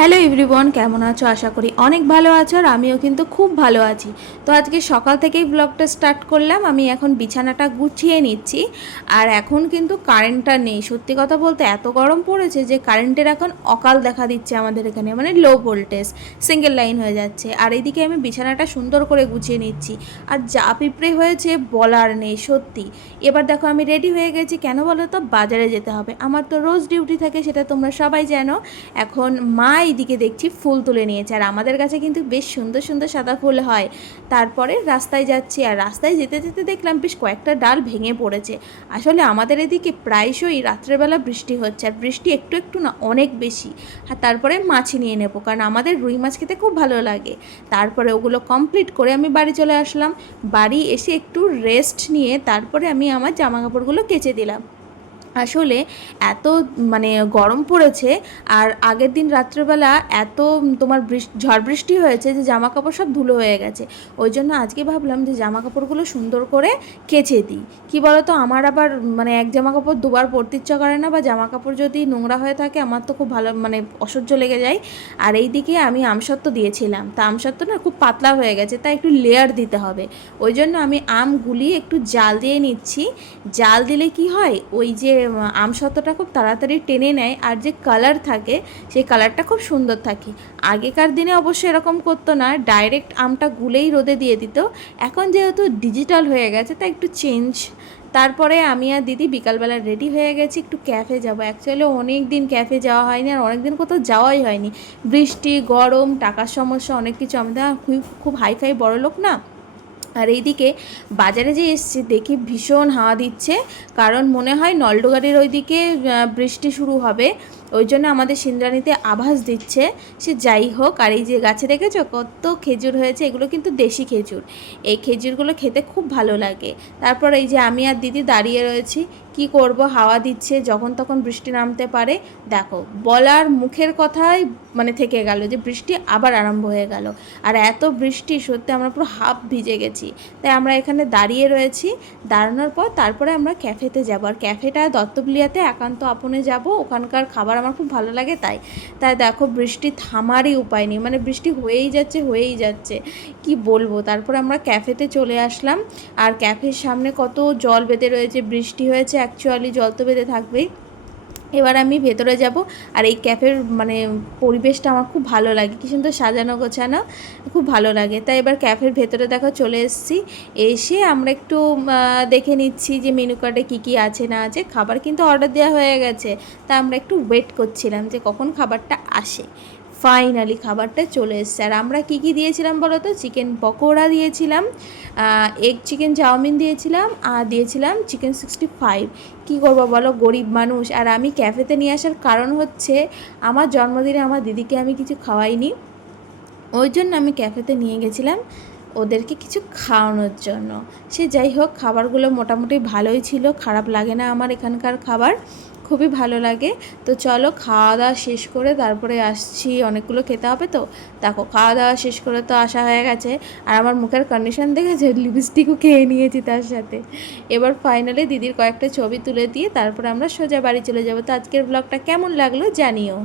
Hello everyone, কেমন আছো? আশা করি অনেক ভালো আছো আর আমিও কিন্তু খুব ভালো আছি। তো আজকে সকাল থেকেই ব্লগটা স্টার্ট করলাম। আমি এখন বিছানাটা গুছিয়ে নিচ্ছি আর এখন কিন্তু কারেন্টটা নেই। সত্যি কথা বলতে এত গরম পড়েছে যে কারেন্টের এখন অকাল দেখা দিচ্ছে আমাদের এখানে। মানে লো ভোল্টেজ সিঙ্গেল লাইন হয়ে যাচ্ছে। আর এইদিকে আমি বিছানাটা সুন্দর করে গুছিয়ে নিচ্ছি। আর যা পিঁপড়ে হয়েছে বলার নেই, সত্যি। এবার দেখো আমি রেডি হয়ে গেছি। কেন বলো তো? বাজারে যেতে হবে। আমার তো রোজ ডিউটি থাকে, সেটা তোমরা সবাই জানো। এখন মা এইদিকে দেখছি ফুল তুলে নিয়েছে। আর আমাদের কাছে কিন্তু বেশ সুন্দর সুন্দর সাদা ফুল হয়। তারপরে রাস্তায় যাচ্ছি আর রাস্তায় যেতে যেতে দেখলাম বেশ কয়েকটা ডাল ভেঙে পড়েছে। আসলে আমাদের এদিকে প্রায়শই রাত্রেবেলা বৃষ্টি হচ্ছে আর বৃষ্টি একটু একটু না অনেক বেশি। আর তারপরে মাছি নিয়ে নেব কারণ আমাদের রুই মাছ খেতে খুব ভালো লাগে। তারপরে ওগুলো কমপ্লিট করে আমি বাড়ি চলে আসলাম। বাড়ি এসে একটু রেস্ট নিয়ে তারপরে আমি আমার জামা কাপড়গুলো কেচে দিলাম। আসলে এত মানে গরম পড়েছে আর আগের দিন রাত্রেবেলা এত তোমার ঝড় বৃষ্টি হয়েছে যে জামা কাপড় সব ধুলো হয়ে গেছে। ওই জন্য আজকে ভাবলাম যে জামা কাপড়গুলো সুন্দর করে কেচে দিই। কি বলো তো আমার আবার মানে এক জামা কাপড় দুবার পরতে ইচ্ছা করে না বা জামা কাপড় যদি নোংরা হয়ে থাকে আমার তো খুব ভালো মানে অসহ্য লেগে যায়। আর এই দিকে আমি আমসত্ত্ব দিয়েছিলাম। তা আমসত্ত্ব না খুব পাতলা হয়ে গেছে, তাই একটু লেয়ার দিতে হবে। ওই জন্য আমি আম গুলিয়ে একটু জাল দিয়ে নিচ্ছি। জাল দিলে কি হয়? ওই যে আমসত্ত্বটা খুব তাড়াতাড়ি টেনে নেয় আর যে কালার থাকে, সেই কালারটা খুব সুন্দর থাকে। আগেকার দিনে অবশ্য এরকম করতো না ডাইরেক্ট আমটা গুলেই রোদে দিয়ে দিত। এখন যেহেতু ডিজিটাল হয়ে গেছে তা একটু চেঞ্জ তারপরে আমি আর দিদি বিকালবেলা রেডি হয়ে গেছি, একটু ক্যাফে যাব। অ্যাকচুয়ালি অনেক দিন ক্যাফে যাওয়া হয়নি আর অনেক দিন কোথাও যাওয়াই হয়নি। বৃষ্টি, গরম, টাকার সমস্যা, অনেক কিছু। আমাদের খুব খুব হাইফাই বড় লোক না। আর এইদিকে বাজারে যে এসছে, দেখি ভীষণ হাওয়া দিচ্ছে। কারণ মনে হয় নলডোগাড়ির ওইদিকে বৃষ্টি শুরু হবে। ওই জন্য আমাদের সিন্দ্রানিতে আভাস দিচ্ছে। সে যাই হোক, আর এই যে গাছে দেখেছ কত খেজুর হয়েছে? এগুলো কিন্তু দেশি খেজুর। এই খেজুরগুলো খেতে খুব ভালো লাগে। তারপর এই যে আমি আর দিদি দাঁড়িয়ে রয়েছি। কি করব? হাওয়া দিচ্ছে। যখন তখন বৃষ্টি নামতে পারে। দেখো, বলার মুখের কথাই মানে থেকে গেল যে বৃষ্টি আবার আরম্ভ হয়ে গেল। আর এত বৃষ্টি, সত্যি আমরা পুরো হাফ ভিজে গেছি। তাই আমরা এখানে দাঁড়িয়ে রয়েছি। দাঁড়ানোর পর তারপরে আমরা ক্যাফেতে যাব। আর ক্যাফেটা দত্তবিলিয়াতে একান্ত আপনে যাব। ওখানকার খাবার আমার খুব ভালো লাগে তাই। তাই দেখো বৃষ্টি থামারই উপায় নেই মানে বৃষ্টি হয়েই যাচ্ছে হয়েই যাচ্ছে। কি বলব? তারপর আমরা ক্যাফেতে চলে আসলাম। আর ক্যাফের সামনে কত জল বেঁধে রয়েছে, বৃষ্টি হয়েছে অ্যাকচুয়ালি জল তো বেঁধে থাকবেই। এবার আমি ভেতরে যাব আর এই ক্যাফের মানে পরিবেশটা আমার খুব ভালো লাগে। কি সুন্দর সাজানো গোছানো, খুব ভালো লাগে। তাই এবার ক্যাফের ভেতরে দেখো চলে এসেছি। এসে আমরা একটু দেখে নিচ্ছি যে মেনু কার্ডে কী কী আছে না আছে। খাবার কিন্তু অর্ডার দেওয়া হয়ে গেছে। তা আমরা একটু ওয়েট করছিলাম যে কখন খাবারটা আসে। ফাইনালি খাবারটা চলে এসছে। আর আমরা কী কী দিয়েছিলাম বলো তো? চিকেন পকোড়া দিয়েছিলাম এগ চিকেন চাউমিন দিয়েছিলাম, আর দিয়েছিলাম চিকেন সিক্সটি ফাইভ কী করব বলো? গরিব মানুষ। আর আমি ক্যাফেতে নিয়ে আসার কারণ হচ্ছে, আমার জন্মদিনে আমার দিদিকে আমি কিছু খাওয়াইনি। ওই জন্য আমি ক্যাফেতে নিয়ে গেছিলাম ওদেরকে কিছু খাওয়ানোর জন্য। সে যাই হোক, খাবারগুলো মোটামুটি ভালোই ছিল, খারাপ লাগে না আমার এখানকার খাবার। খুবই ভালো লাগে। তো চলো খাওয়া দাওয়া শেষ করে তারপরে আসছি। অনেকগুলো খেতে হবে তো। দেখো, খাওয়া দাওয়া শেষ করে তো আসা হয়ে গেছে। আর আমার মুখের কন্ডিশন দেখেছে? লিপস্টিকও খেয়ে নিয়েছি তার সাথে। এবার ফাইনালি দিদির কয়েকটা ছবি তুলে দিয়ে তারপরে আমরা সোজা বাড়ি চলে যাব। তো আজকের ব্লগটা কেমন লাগল জানিও।